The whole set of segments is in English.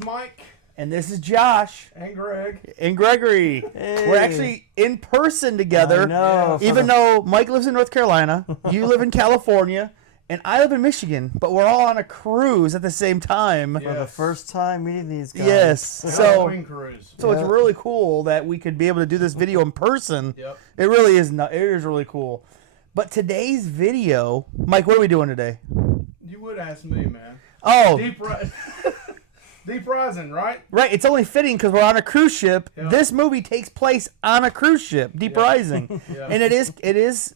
is Mike. And this is Josh. And Greg. And Gregory. Hey. We're actually in person together. I know. Even though Mike lives in North Carolina, you live in California, and I live in Michigan, but we're all on a cruise at the same time. For the first time meeting these guys. Yes. Halloween cruise. So it's really cool that we could be able to do this video in person. Yep. It really is. It is really cool. But today's video, Mike, what are we doing today? You would ask me, man. Oh. Deep Rising, right? Right. It's only fitting because we're on a cruise ship. Yep. This movie takes place on a cruise ship, Deep Rising. Yep. And it is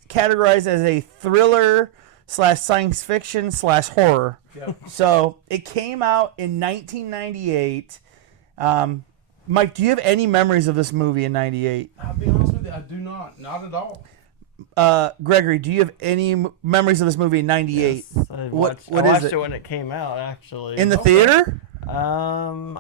categorized as a thriller / science fiction / horror. Yep. So it came out in 1998. Mike, do you have any memories of this movie in 98? I'll be honest with you, I do not. Not at all. Gregory, do you have any memories of this movie in 98? Yes, I What watched is it when it came out, actually. In the theater? I'm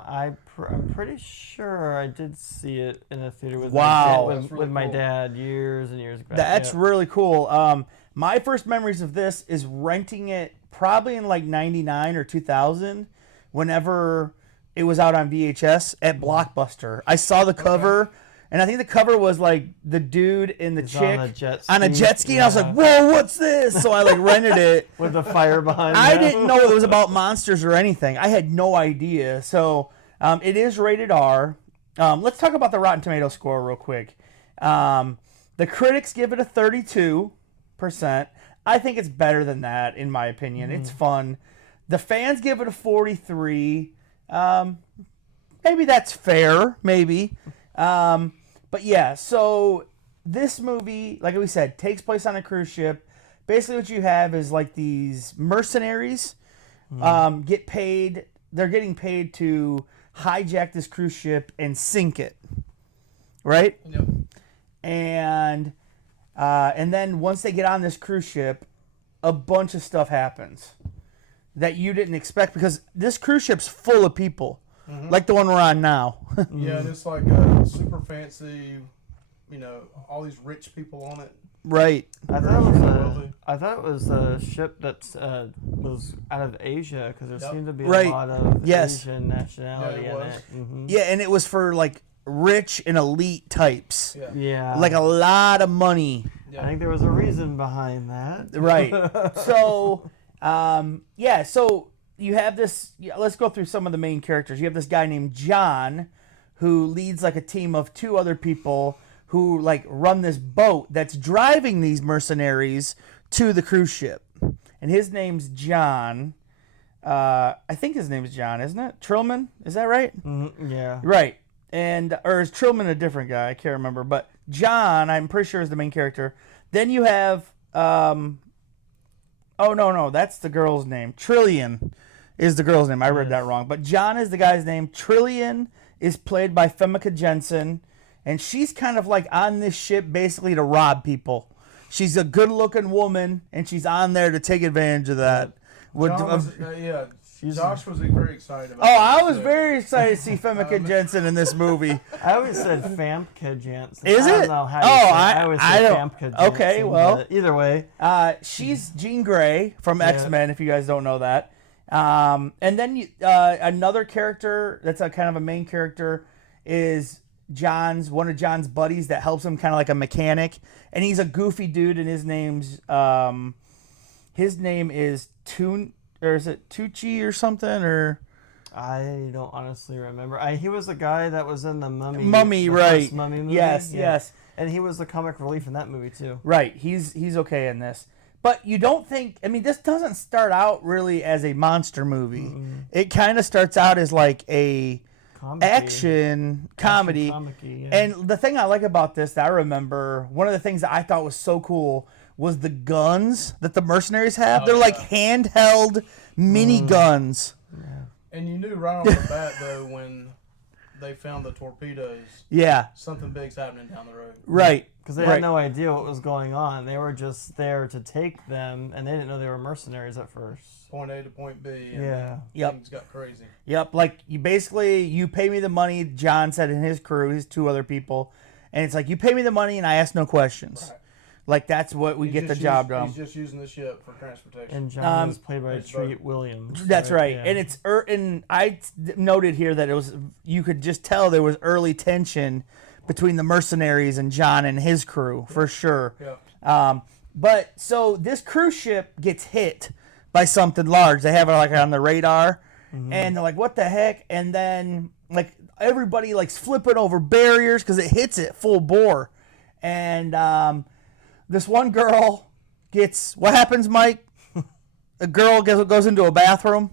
pretty sure I did see it in a theater with Wow. my dad, That's really with my cool. dad years and years ago. That's Yeah. really cool. My first memories of this is renting it probably in like 99 or 2000 whenever it was out on VHS at Blockbuster. I saw the cover, and I think the cover was like the dude and the He's chick on a jet ski. and I was like, whoa, what's this? So I like rented it. with the fire behind I them. didn't know it was about monsters or anything. I had no idea. So it is rated R. Let's talk about the Rotten Tomato score real quick. The critics give it a 32%. I think it's better than that, in my opinion. It's fun. The fans give it a 43. Maybe that's fair. Maybe. But yeah, so this movie, like we said, takes place on a cruise ship. Basically what you have is like these mercenaries get paid. They're getting paid to hijack this cruise ship and sink it. Right? Yep. And then once they get on this cruise ship, a bunch of stuff happens that you didn't expect because this cruise ship's full of people, like the one we're on now. Yeah, and it's like a super fancy, all these rich people on it. Right. I thought it was a ship that was out of Asia because there seemed to be a lot of Asian nationality in it. Mm-hmm. Yeah, and it was for like rich and elite types. Yeah. Like a lot of money. Yeah. I think there was a reason behind that. Right. So, so you have this. Let's go through some of the main characters. You have this guy named John who leads like a team of two other people who like run this boat that's driving these mercenaries to the cruise ship. And his name's John. I think his name is John, isn't it? Trillman? Is that right? Mm-hmm. Yeah. Right. Or is Trillman a different guy? I can't remember. But John, I'm pretty sure, is the main character. Then you have, no, that's the girl's name. Trillian is the girl's name. I read that wrong. But John is the guy's name. Trillian is played by Femke Jensen. And she's kind of like on this ship basically to rob people. She's a good-looking woman, and she's on there to take advantage of that. Josh was very excited about I was very excited to see Femke Jensen in this movie. I always said Famke Janssen. Is I don't it? know how you say it. I always say don't. Famke Janssen. Okay, well. But either way. She's Jean Grey from X-Men, if you guys don't know that. And then another character that's a kind of a main character is one of John's buddies that helps him, kind of like a mechanic. And he's a goofy dude, and his name is or is it Tucci or something, or I don't honestly remember. He was the guy that was in the Mummy. Mummy, the right? First Mummy movie. Yes. And he was the comic relief in that movie too. Right. He's okay in this. But you don't think, this doesn't start out really as a monster movie. It kind of starts out as like a action comedy. And the thing I like about this that I remember, one of the things that I thought was so cool was the guns that the mercenaries have. They're like handheld mini guns. Yeah. And you knew right off the bat, though, when they found the torpedoes, something big's happening down the road. Right. Because they had no idea what was going on. They were just there to take them, and they didn't know they were mercenaries at first. Point A to point B. And things got crazy. Yep. Like, you pay me the money, John said, and his crew, his two other people. And it's like, you pay me the money and I ask no questions. Right. Like, that's what we get the job done. He's just using the ship for transportation. And John is played by Treat Williams. That's right. Yeah. And it's and I noted here that it was, you could just tell there was early tension between the mercenaries and John and his crew, for sure. Yeah. But so this cruise ship gets hit by something large. They have it like on the radar, and they're like, "What the heck?" And then like everybody likes flipping over barriers because it hits it full bore, and this one girl gets, what happens, Mike? A girl goes into a bathroom.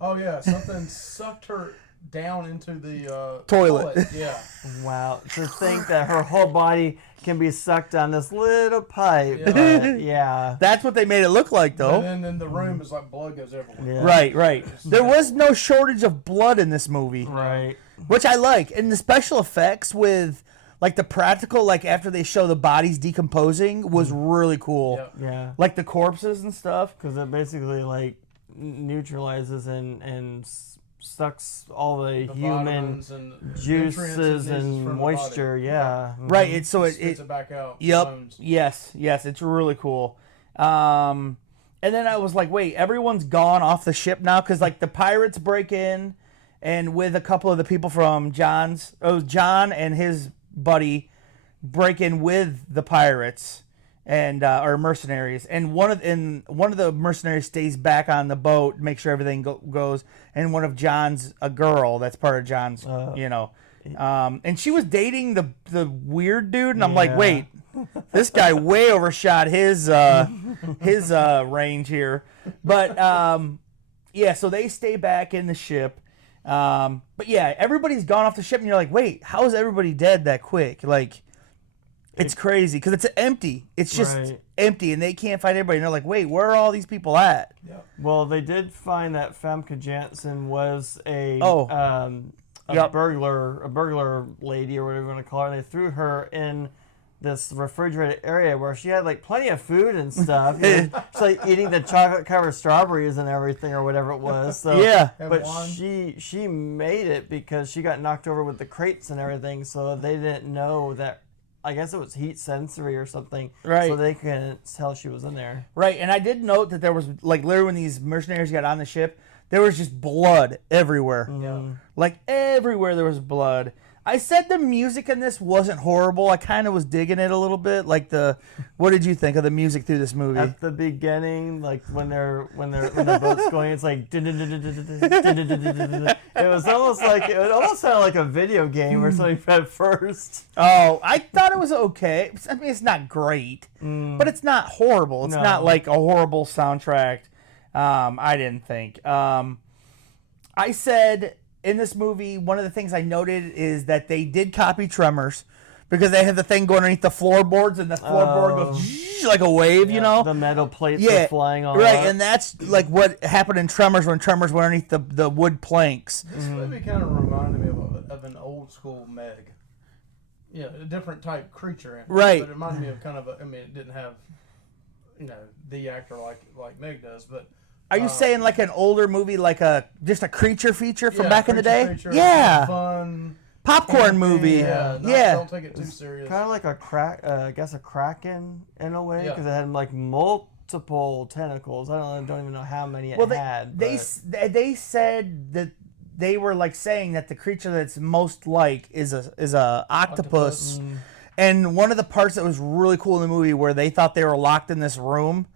Oh yeah, something sucked her down into the toilet. Yeah. Wow. To think that her whole body can be sucked down this little pipe. Yeah. Yeah. That's what they made it look like, though. And then in the room is like blood goes everywhere. Yeah. Right. There was no shortage of blood in this movie. Right. Which I like. And the special effects with like the practical, like after they show the bodies decomposing, was really cool. Yep. Yeah. Like the corpses and stuff. Because it basically like neutralizes and sucks all the human juices and moisture. Yeah. Right. It spits it back out. Yep. Bones. Yes. It's really cool. And then I was like, wait, everyone's gone off the ship now? Because like the pirates break in, and with a couple of the people from John and his buddy break in with the pirates and or mercenaries, and one of the mercenaries stays back on the boat to make sure everything goes, and one of John's a girl that's part of John's, and she was dating the weird dude, and I'm like, wait, this guy way overshot his range here, but so they stay back in the ship. But yeah, everybody's gone off the ship, and you're like, wait, how is everybody dead that quick? Like, it's crazy because it's empty. It's just empty, and they can't find everybody. And they're like, wait, where are all these people at? Yeah. Well, they did find that Famke Janssen was a burglar lady or whatever you want to call her. And they threw her in this refrigerated area where she had like plenty of food and stuff. She's like eating the chocolate covered strawberries and everything or whatever it was. So but she made it because she got knocked over with the crates and everything, so they didn't know that. I guess it was heat sensory or something. Right. So they couldn't tell she was in there. Right, and I did note that there was like literally when these mercenaries got on the ship, there was just blood everywhere. Yeah. Like everywhere there was blood. I said the music in this wasn't horrible. I kind of was digging it a little bit. Like what did you think of the music through this movie? At the beginning, like when the boat's going, it's like it almost sounded like a video game or something at first. Oh, I thought it was okay. I mean, it's not great, but it's not horrible. It's not like a horrible soundtrack. I didn't think. I said in this movie, one of the things I noted is that they did copy Tremors because they have the thing going underneath the floorboards, and the floorboard goes like a wave, you know? The metal plates are flying all right, up. and that's like what happened in Tremors when Tremors went underneath the wood planks. This movie kind of reminded me of an old school Meg. Yeah, a different type creature in it. Right. But it reminded me of kind of it didn't have, the actor like Meg does, but... Are you saying like an older movie, like just a creature feature from back in the day? Feature, yeah. Fun. Popcorn movie. Yeah. Don't take it too serious. Kind of like a kraken in a way, because it had like multiple tentacles. I don't even know how many it had. They said that they were like saying that the creature that's most like is a octopus. And one of the parts that was really cool in the movie where they thought they were locked in this room.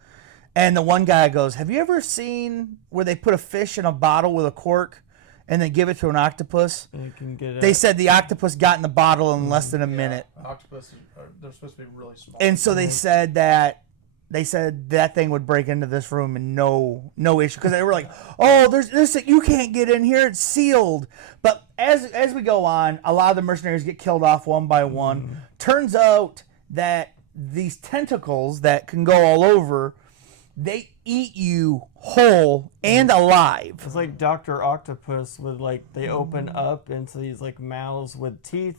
And the one guy goes, have you ever seen where they put a fish in a bottle with a cork and they give it to an octopus? They said the octopus got in the bottle in less than a minute. Octopuses, they're supposed to be really small. And so they said that thing would break into this room and no issue. Because they were like, oh, there's you can't get in here. It's sealed. But as we go on, a lot of the mercenaries get killed off one by one. Turns out that these tentacles that can go all over, they eat you whole and alive. It's like Dr. Octopus with they open up into these mouths with teeth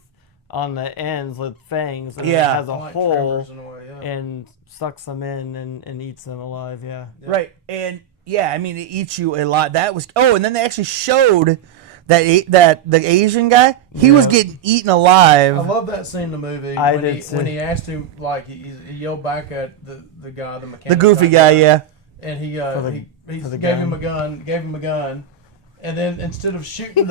on the ends with fangs, and it has a hole and sucks them in and eats them alive. Yeah. Right. And I mean, it eats you a lot. That was and then they actually showed the Asian guy, he was getting eaten alive. I love that scene in the movie when he asked him, like, he yelled back at the guy, the mechanic, the goofy guy, yeah, and he gave him a gun, and then instead of shooting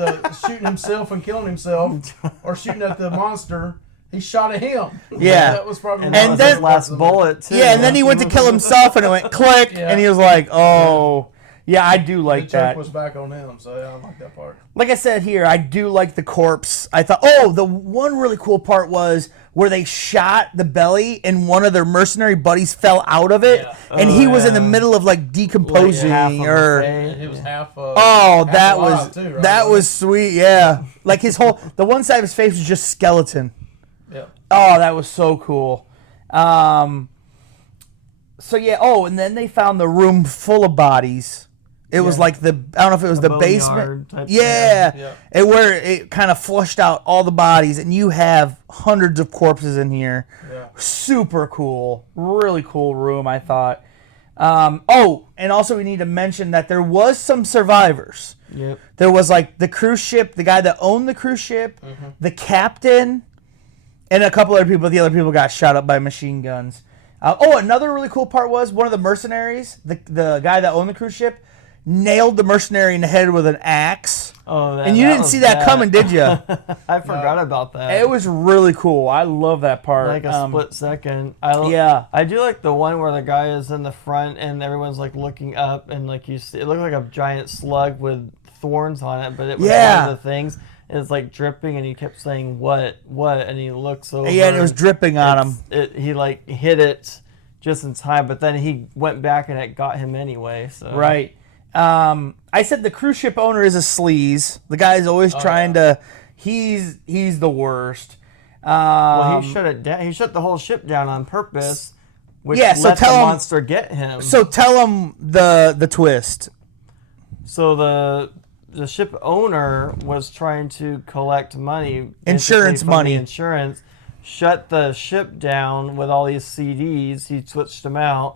himself and killing himself or shooting at the monster, he shot at him. Yeah, that was probably and then his last bullet too. Yeah, and then he went to kill himself, and it went click, and he was like, "Oh, yeah, I do like that." The joke was back on him, so yeah, I like that part. Like I said here, I do like the corpse. I thought, the one really cool part was where they shot the belly, and one of their mercenary buddies fell out of it, and he was in the middle of like decomposing, and he was half. That was too, right? that was sweet, yeah. Like his the one side of his face was just skeleton. Yeah. Oh, that was so cool. So yeah. Oh, and then they found the room full of bodies. It was like I don't know if it was the basement. Yeah. And where it kind of flushed out all the bodies, and you have hundreds of corpses in here. Yeah. Super cool. Really cool room, I thought. And also we need to mention that there was some survivors. Yep. There was like the cruise ship, the guy that owned the cruise ship, the captain, and a couple other people. The other people got shot up by machine guns. Another really cool part was one of the mercenaries, the guy that owned the cruise ship, nailed the mercenary in the head with an axe. And you didn't see that coming, did you? I forgot about that. It was really cool. I love that part. Like a split second. I do like the one where the guy is in the front and everyone's like looking up, and like you see, it looked like a giant slug with thorns on it, but it was one of the things. And it's like dripping, and he kept saying, what? And he looks over. Yeah, and it was dripping on him. He like hit it just in time, but then he went back and it got him anyway. So. Right. I said the cruise ship owner is a sleaze. The guy's always trying to. He's the worst. Well, he shut it down. He shut the whole ship down on purpose, which let the monster get him. So tell him the twist. So the ship owner was trying to collect money, insurance money, shut the ship down with all these CDs. He switched them out.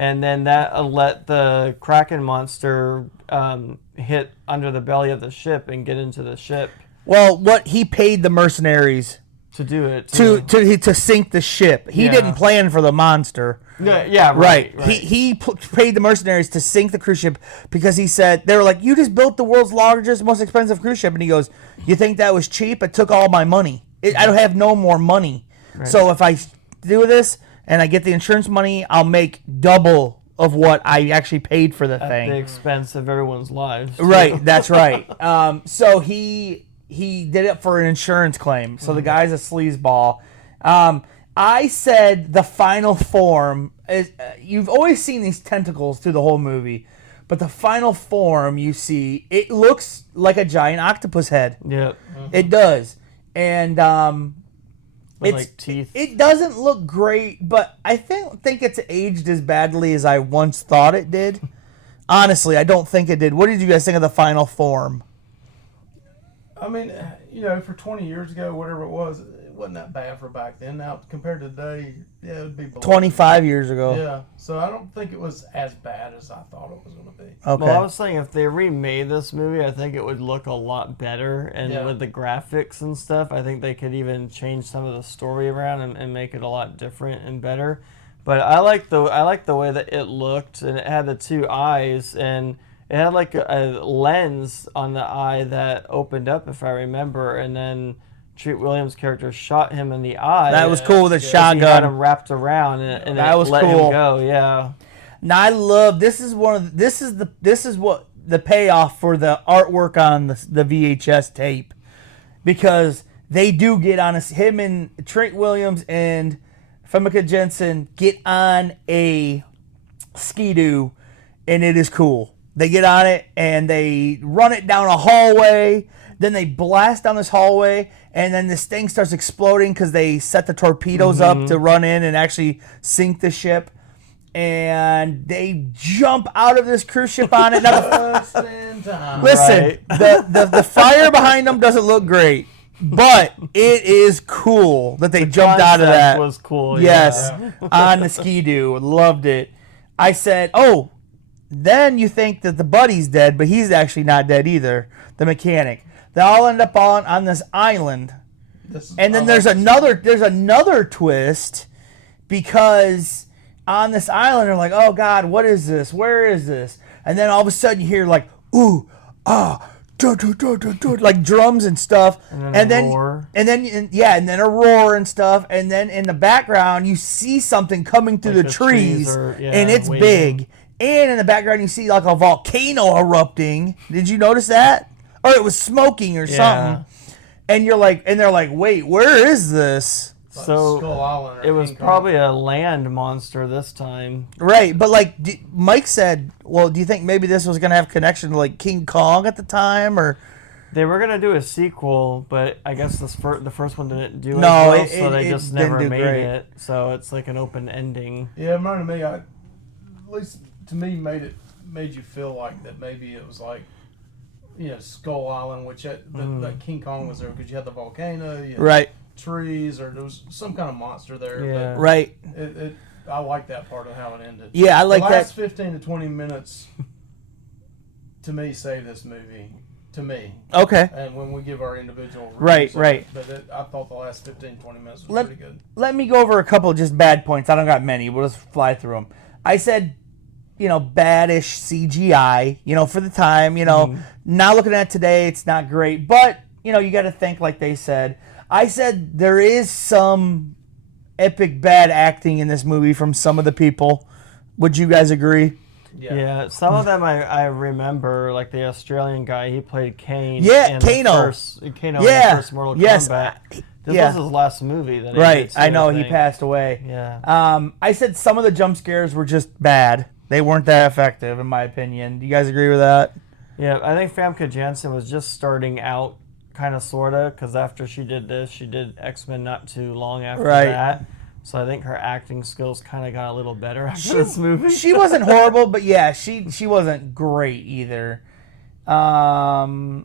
And then that let the Kraken monster hit under the belly of the ship and get into the ship. Well, what he paid the mercenaries to do it to sink the ship. He didn't plan for the monster. Yeah, right. He paid the mercenaries to sink the cruise ship because he said they were like, "You just built the world's largest, most expensive cruise ship," and he goes, "You think that was cheap? It took all my money. I don't have no more money. Right. So if I do this." And I get the insurance money, I'll make double of what I actually paid for the thing. At the expense of everyone's lives. Too. Right, that's right. So he did it for an insurance claim. So the guy's a sleazeball. I said the final form is. You've always seen these tentacles through the whole movie, but the final form you see, it looks like a giant octopus head. Yep. It does, and. With like teeth. It doesn't look great, but I think it's aged as badly as I once thought it did. Honestly, I don't think it did. What did you guys think of the final form? I mean, for 20 years ago, whatever it wasn't that bad for back then. Now, compared to today, it would be below 25 years ago. Yeah, so I don't think it was as bad as I thought it was going to be. Okay. Well, I was saying if they remade this movie, I think it would look a lot better. And with the graphics and stuff, I think they could even change some of the story around and make it a lot different and better. But I like the way that it looked, and it had the two eyes, and it had like a lens on the eye that opened up, if I remember, and then Treat Williams' character shot him in the eye. That was cool with a shotgun. He had him wrapped around, and that was let cool. him go. Yeah. Now I love this is what the payoff for the artwork on the VHS tape, because they do get on him and Treat Williams and Famke Janssen get on a skidoo, and it is cool. They get on it and they run it down a hallway. Then they blast down this hallway, and then this thing starts exploding because they set the torpedoes up to run in and actually sink the ship. And they jump out of this cruise ship on it. Now, listen, the fire behind them doesn't look great, but it is cool that they jumped out of that. Was cool. Yes, on the skidoo. Loved it. I said, then you think that the buddy's dead, but he's actually not dead either, the mechanic. They all end up on this island. And then there's another twist, because on this island they're like, oh God, what is this? Where is this? And then all of a sudden you hear like, ooh, ah, like drums and stuff, and then a roar and stuff, and then in the background you see something coming through the trees, and it's waving. Big. And in the background you see like a volcano erupting. Did you notice that? Or it was smoking or something. And they're like, wait, where is this? So it was probably a land monster this time. Right, but like Mike said, well, do you think maybe this was going to have connection to like King Kong at the time, or? They were going to do a sequel, but I guess the first one didn't do it, so they just never made it. So it's like an open ending. Yeah, it reminded me, at least to me, made you feel like that maybe it was like, Skull Island, which that King Kong was there because you had the volcano, you had trees, or there was some kind of monster there. Yeah. But right. I like that part of how it ended. Yeah, I like that. The last 15 to 20 minutes, to me, save this movie. To me. Okay. And when we give our individual reviews, right. But I thought the last 15, 20 minutes was pretty good. Let me go over a couple of just bad points. I don't got many. We'll just fly through them. I said, bad-ish CGI, for the time, Now looking at it today, it's not great. But, you got to think like they said. I said there is some epic bad acting in this movie from some of the people. Would you guys agree? Yeah, some of them I remember, like the Australian guy, he played Kane. Yeah, Kano. In the first Mortal Kombat. This was his last movie that he did, I know, he passed away. Yeah. I said some of the jump scares were just bad. They weren't that effective, in my opinion. Do you guys agree with that? Yeah, I think Famke Janssen was just starting out, kind of, sort of, because after she did this, she did X-Men not too long after that. So I think her acting skills kind of got a little better after this movie. She wasn't horrible, but yeah, she wasn't great either. I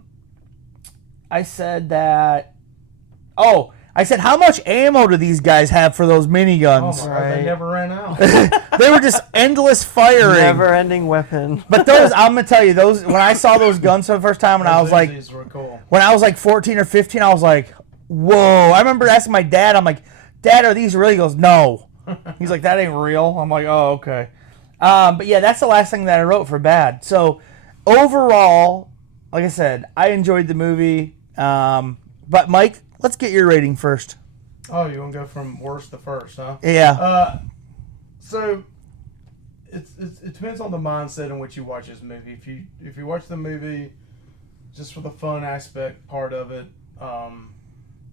said that... Oh, I said, how much ammo do these guys have for those miniguns? Oh my God, they never ran out. They were just endless firing. Never-ending weapon. But I'm gonna tell you, when I saw those guns for the first time, when I was like 14 or 15, I was like, whoa. I remember asking my dad, I'm like, Dad, are these real? He goes, no. He's like, that ain't real. I'm like, oh, okay. But yeah, that's the last thing that I wrote for bad. So overall, like I said, I enjoyed the movie. But Mike, let's get your rating first. Oh, you want to go from worst to first, huh? Yeah. So it depends on the mindset in which you watch this movie. If you watch the movie just for the fun aspect part of it,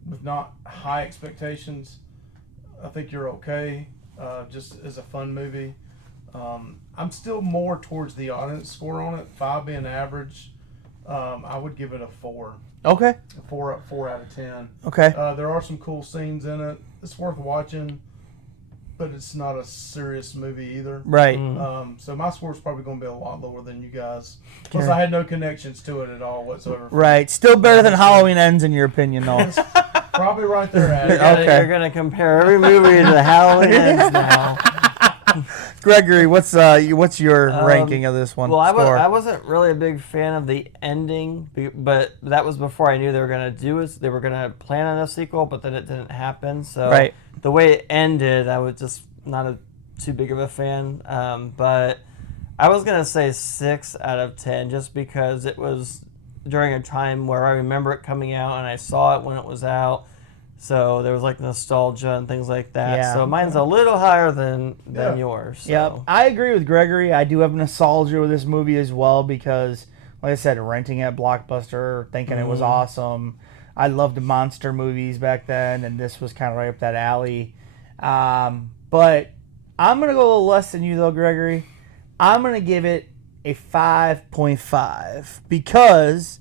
with not high expectations, I think you're okay. Just as a fun movie. I'm still more towards the audience score on it. 5 being average. I would give it a 4. Okay. A 4 out of 10. Okay. There are some cool scenes in it. It's worth watching, but it's not a serious movie either. Right. So my score is probably going to be a lot lower than you guys. Plus, I had no connections to it at all whatsoever. Right. Still better than Halloween Ends, in your opinion, though. Probably right there at it. Okay. You're going to compare every movie to Halloween Ends now. Gregory, what's your ranking of this one? Well, I wasn't really a big fan of the ending, but that was before I knew they were going to do it. They were going to plan on a sequel, but then it didn't happen. So the way it ended, I was just not too big of a fan. But I was going to say 6 out of 10 just because it was during a time where I remember it coming out and I saw it when it was out. So there was like nostalgia and things like that. Yeah. So mine's a little higher than yours. So. Yep. I agree with Gregory. I do have nostalgia with this movie as well because, like I said, renting at Blockbuster, thinking it was awesome. I loved the monster movies back then, and this was kind of right up that alley. But I'm going to go a little less than you, though, Gregory. I'm going to give it a 5.5 because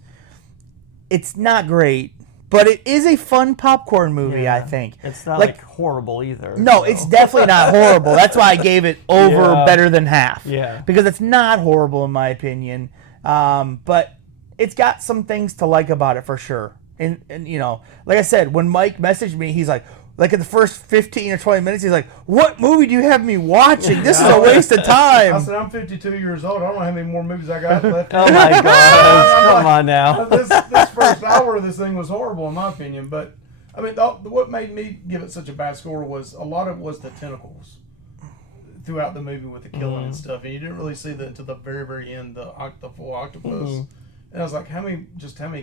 it's not great. But it is a fun popcorn movie, I think. It's not like horrible either. No, it's definitely not horrible. That's why I gave it over better than half. Yeah. Because it's not horrible in my opinion. But it's got some things to like about it for sure. And like I said, when Mike messaged me, he's like, Like in the first 15 or 20 minutes, he's like, "What movie do you have me watching? This is a waste of time." I said, I'm 52 years old. I don't know how many more movies I got left. Oh my gosh! Come on now. This first hour of this thing was horrible, in my opinion. But I mean, what made me give it such a bad score was a lot of it was the tentacles throughout the movie with the killing and stuff, and you didn't really see that until the very, very end, the full octopus. And I was like, how many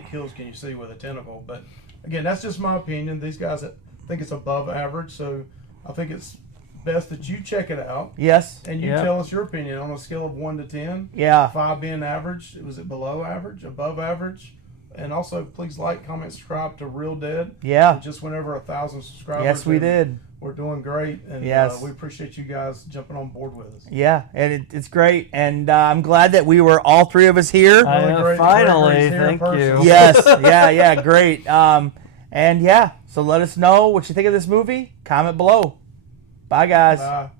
kills can you see with a tentacle? But again, that's just my opinion. These guys think it's above average, so I think it's best that you check it out. Yes. And you tell us your opinion on a scale of 1 to 10. Yeah. 5 being average. Was it below average, above average? And also, please like, comment, subscribe to Real Dead. Yeah. And just went over 1,000 subscribers. Yes, we did. We're doing great, and we appreciate you guys jumping on board with us. Yeah, and it's great, and I'm glad that we were all three of us here. Finally, thank you. Yes, yeah, great. And yeah, so let us know what you think of this movie. Comment below. Bye, guys. Bye.